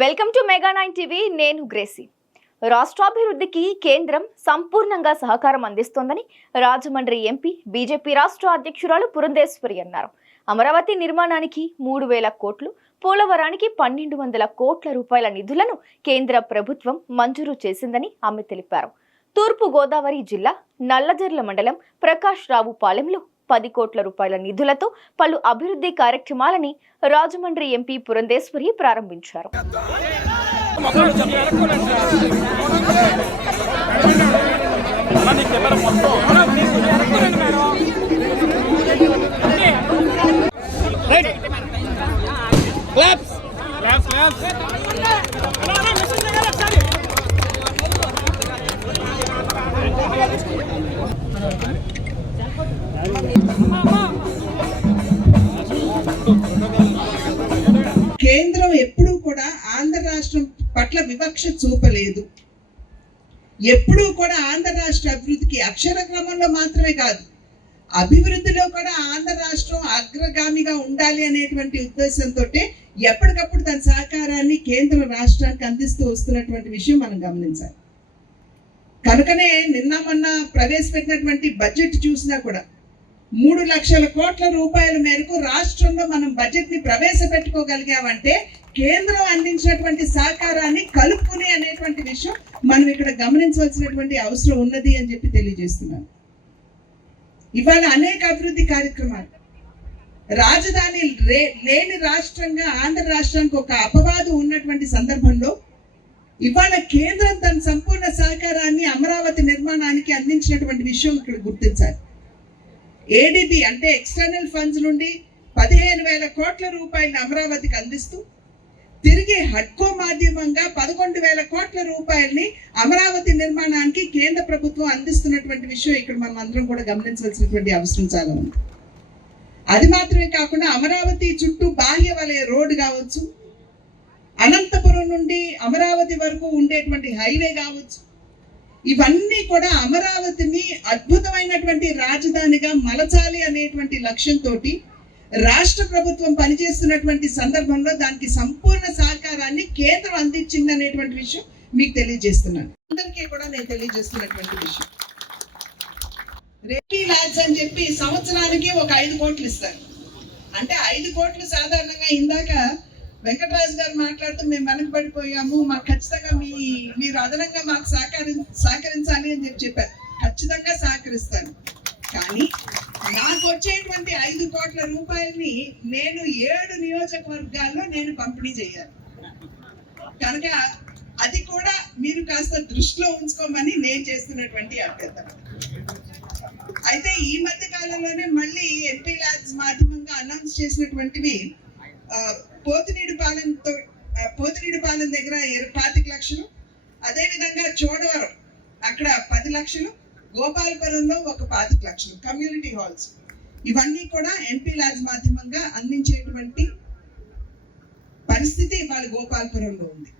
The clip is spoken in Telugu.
Welcome to Mega nine TV. నేను గ్రేసి. రాష్ట్రాభివృద్ధికి కేంద్రం సంపూర్ణంగా సహకారం అందిస్తోందని రాజమండ్రి ఎంపీ బీజేపీ రాష్ట్ర అధ్యక్షురాలు పురంధేశ్వరి అన్నారు. అమరావతి నిర్మాణానికి మూడు వేల కోట్లు పోలవరానికి పన్నెండు వందల కోట్ల రూపాయల నిధులను కేంద్ర ప్రభుత్వం మంజూరు చేసిందని ఆమె తెలిపారు. తూర్పు గోదావరి జిల్లా నల్లజర్ల మండలం ప్రకాష్ రావు పాలెంలో పది కోట్ల రూపాయల నిధులతో పలు అభివృద్ధి కార్యక్రమాలని రాజమండ్రి ఎంపీ పురంధేశ్వరి ప్రారంభించారు. మొత్తం కేంద్రం ఎప్పుడూ కూడా ఆంధ్ర రాష్ట్రం పట్ల వివక్ష చూపలేదు. ఎప్పుడూ కూడా ఆంధ్ర రాష్ట్ర అభివృద్ధికి అక్షర క్రమంలో మాత్రమే కాదు అభివృద్ధిలో కూడా ఆంధ్ర రాష్ట్రం అగ్రగామిగా ఉండాలి అనేటువంటి ఉద్దేశంతో ఎప్పటికప్పుడు తన సహకారాన్ని కేంద్ర రాష్ట్రానికి అందిస్తూ వస్తున్నటువంటి విషయం మనం గమనించాలి. కనుకనే నిన్న మొన్న ప్రవేశపెట్టినటువంటి బడ్జెట్ చూసినా కూడా మూడు లక్షల కోట్ల రూపాయల మేరకు రాష్ట్రంలో మనం బడ్జెట్ని ప్రవేశపెట్టుకోగలిగామంటే కేంద్రం అందించినటువంటి సహకారాన్ని కలుపుకుని అనేటువంటి విషయం మనం ఇక్కడ గమనించవలసినటువంటి అవసరం ఉన్నది అని చెప్పి తెలియజేస్తున్నాను. ఇవాళ అనేక అభివృద్ధి కార్యక్రమాలు. రాజధాని రే- లేని రాష్ట్రంగా ఆంధ్ర రాష్ట్రానికి ఒక అపవాదు ఉన్నటువంటి సందర్భంలో ఇవాళ కేంద్రం తన సంపూర్ణ సహకారాన్ని అమరావతి నిర్మాణానికి అందించినటువంటి విషయం ఇక్కడ గుర్తించాలి. ఏడిబి అంటే ఎక్స్టర్నల్ ఫండ్స్ నుండి పదిహేను వేల కోట్ల రూపాయలను అమరావతికి అందిస్తూ తిరిగి హడ్కో మాధ్యమంగా పదకొండు వేల కోట్ల రూపాయల్ని అమరావతి నిర్మాణానికి కేంద్ర ప్రభుత్వం అందిస్తున్నటువంటి విషయం ఇక్కడ మనం అందరం కూడా గమనించవలసినటువంటి అవసరం చాలా ఉంది. అది మాత్రమే కాకుండా అమరావతి చుట్టూ బాహ్య వలయ రోడ్డు కావచ్చు అనంతపురం నుండి అమరావతి వరకు ఉండేటువంటి హైవే కావచ్చు ఇవన్నీ కూడా అమరావతిని అద్భుతమైనటువంటి రాజధానిగా మలచాలి అనేటువంటి లక్ష్యంతో రాష్ట్ర ప్రభుత్వం పనిచేస్తున్నటువంటి సందర్భంలో దానికి సంపూర్ణ సహకారాన్ని కేంద్రం అందించింది అనేటువంటి విషయం మీకు తెలియజేస్తున్నాను. అందరికీ కూడా నేను తెలియజేస్తున్నటువంటి విషయం. రెడ్డి లాడ్స్ అని చెప్పి సంవత్సరానికి ఒక ఐదు కోట్లు ఇస్తారు. అంటే ఐదు కోట్లు సాధారణంగా ఇందాక వెంకటరాజు గారు మాట్లాడుతూ మేము వెనకబడిపోయాము. మాకు ఖచ్చితంగా మీ మీరు అదనంగా మాకు సహకరి సహకరించాలి అని చెప్పి చెప్పారు. ఖచ్చితంగా సహకరిస్తాను. కానీ నాకు వచ్చేటువంటి ఐదు కోట్ల రూపాయలని నేను ఏడు నియోజకవర్గాల్లో నేను పంపిణీ చేయాలి. కనుక అది కూడా మీరు కాస్త దృష్టిలో ఉంచుకోమని నేను చేస్తున్నటువంటి అభ్యర్థన. అయితే ఈ మధ్య కాలంలోనే మళ్ళీ ఎంపీ ల్యాబ్స్ మాధ్యమంగా అనౌన్స్ చేసినటువంటివి పోతినీడు పాలెంతో పోతినీడు పాలెం దగ్గర పాతిక లక్షలు అదే విధంగా చోడవరం అక్కడ పది లక్షలు గోపాలపురంలో ఒక పాతిక లక్షలు కమ్యూనిటీ హాల్స్ ఇవన్నీ కూడా ఎంపీ లాజ్ మాధ్యమంగా అందించేటువంటి పరిస్థితి ఇవాళ గోపాలపురంలో ఉంది.